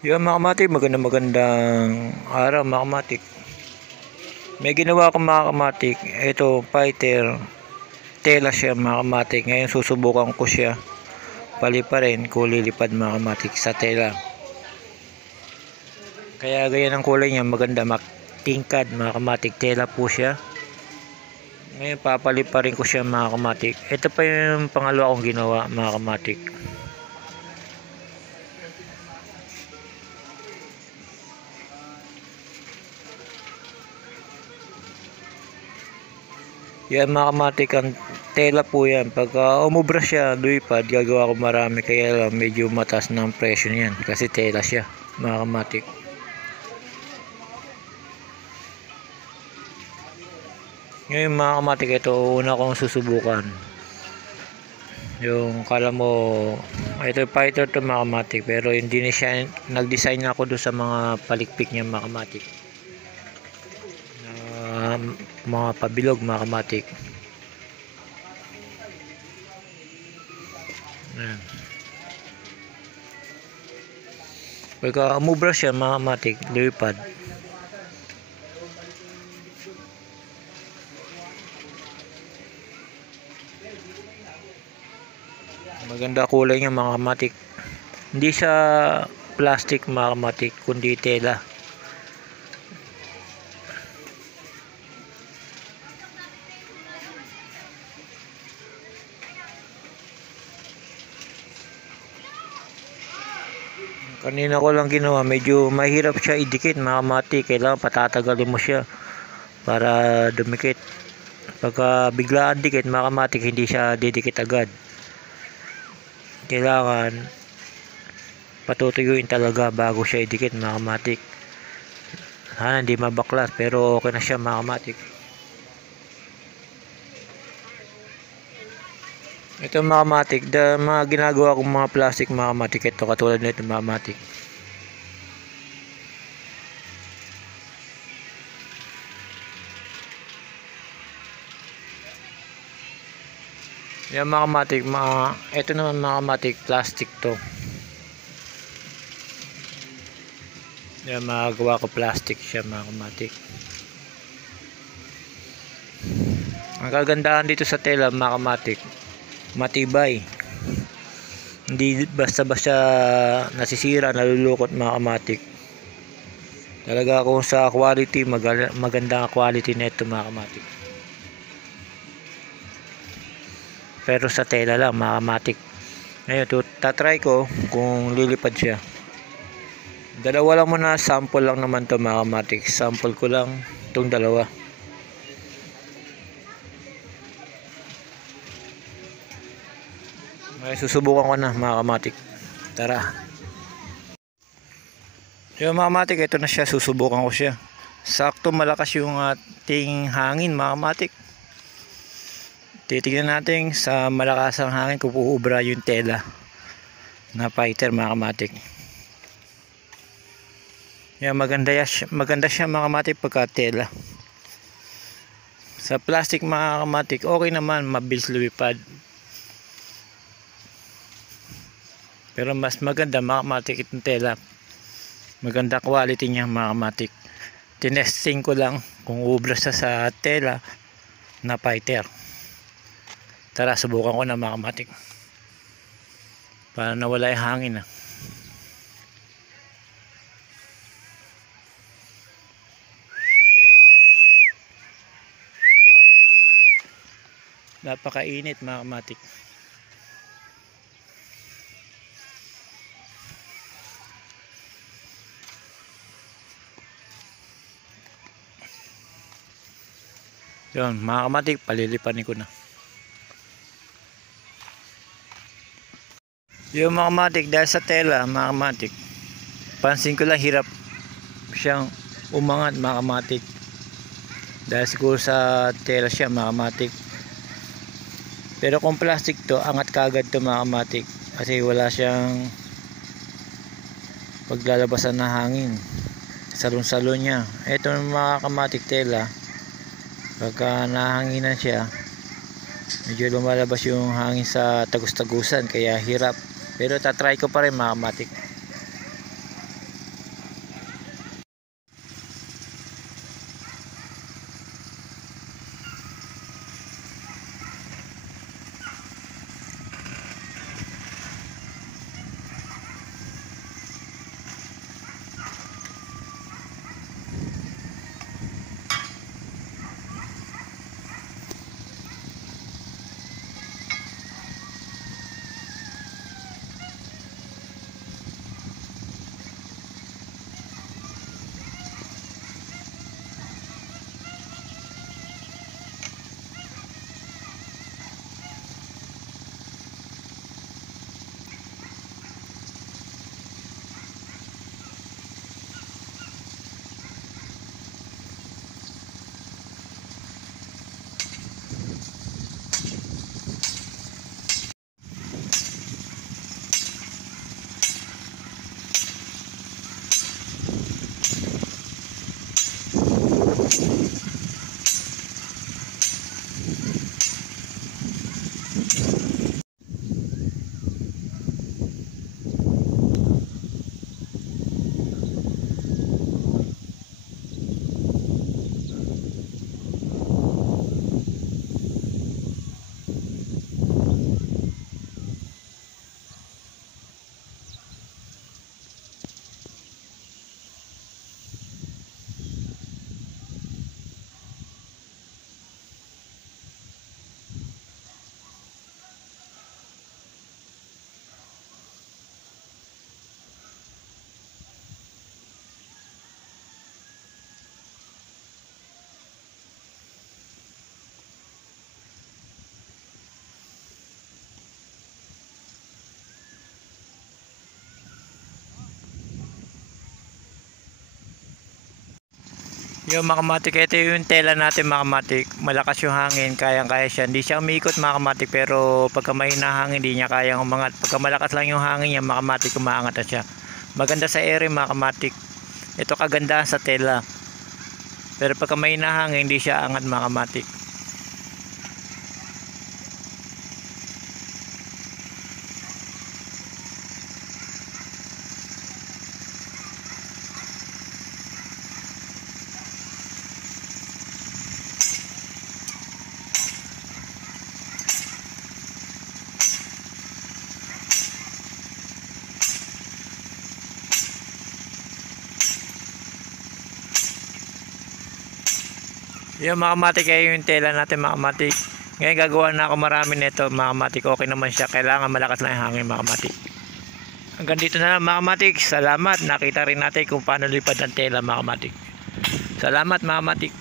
Yung mga kamatik, magandang araw mga kamatik. May ginawa akong mga kamatik. Ito, fighter. Tela siya mga kamatik. Ngayon susubukan ko siya. Paliparin, kulilipad mga kamatik sa tela. Kaya ganyan ang kulay niya, maganda, tingkad mga kamatik. Tela po siya. Ngayon papaliparin ko siya mga kamatik. Ito pa yung pangalawa kong ginawa mga kamatik. Yan mga kamatik, ang tela po yan. Pagka umubra siya, luipad, gagawa ko marami. Kaya lang medyo mataas ng presyo niyan. Kasi tela siya mga kamatik. Ngayon mga kamatik, ito una kong susubukan. Yung kala mo, ito fighter to mga kamatik. Pero hindi na siya, nag-design ako doon sa mga palikpik niya mga kamatik. Mga pabilog mga kamatik. Ayan. Pagka umubra siya mga kamatik, lipad. Maganda kulay niya mga kamatik. Hindi siya plastic mga kamatik, kundi tela. Kanina ko lang ginawa, medyo mahirap siya idikit mga kamatik. Kailangan patatagalin mo siya para dumikit. Pagka biglaan dikit mga kamatik, hindi siya didikit agad. Kailangan patutuyuin talaga bago siya idikit mga kamatik. Sana hindi mabaklas, pero okay na siya mga kamatik. Ito mga kamatik, mga ginagawa kong mga plastic mga kamatik, ito katulad nito mga kamatik. Yan mga kamatik, ito naman mga kamatik, plastic to. Yan, magagawa ko plastic siya mga kamatik. Ang kagandahan dito sa tela mga kamatik, matibay. Hindi basta-basta nasisira, nalulukot mga kamatik. Talaga kung sa quality, maganda ang quality nito mga kamatik. Pero sa tela lang mga kamatik. Ngayon, tatry ko kung lilipad siya. Dalawa lang muna, sample lang naman to mga kamatik. Sample ko lang itong dalawa. Ngayon, susubukan ko na mga kamatik. Tara. Yung mga kamatik, ito na siya, susubukan ko siya. Sakto malakas yung ating hangin mga kamatik. Titignan natin sa malakas ang hangin kung uubra yung tela na fighter mga kamatik. Yan, maganda siya mga kamatik pagka tela. Sa plastic mga kamatik, okay naman, mabilis lumipad. Pero mas maganda mga kamatik itong tela. Maganda quality niya mga kamatik. Tinesting ko lang kung uubra siya sa tela na fighter. Tara, subukan ko na mga kamatik. Para nawala yung hangin na. Napakainit mga kamatik. Yun mga kamatik, palilipanin ko na. Yung mga kamatik, dahil sa tela mga kamatik, pansin ko lang hirap siyang umangat mga kamatik. Dahil siguro sa tela siya mga kamatik. Pero kung plastic to, angat kagad to mga kamatik. Kasi wala siyang paglalabasan na hangin. Salon-salon niya. Ito mga kamatik tela, pagka nahanginan siya, medyo lumalabas yung hangin sa tagus-tagusan, kaya hirap. Pero tatry ko pa rin mga kamatik. Yung mga kamatik, ito yung tela natin mga kamatik. Malakas yung hangin, kayang-kaya siya. Hindi siya umiikot mga kamatik, pero pagka mahina hangin, hindi niya kayang umangat. Pagka malakas lang yung hangin niya, mga kamatik, umaangat na siya. Maganda sa ere mga kamatik. Ito kagandahan sa tela. Pero pagka mahina hangin, hindi siya angat mga kamatik. Yung mga kamatik ay yung tela natin mga kamatik. Ngayon gagawa na ako marami nito mga kamatik. Okay naman siya. Kailangan malakas lang yung hangin mga kamatik. Hanggang dito na lang mga kamatik. Salamat. Nakita rin natin kung paano lipad ng tela mga kamatik. Salamat mga kamatik.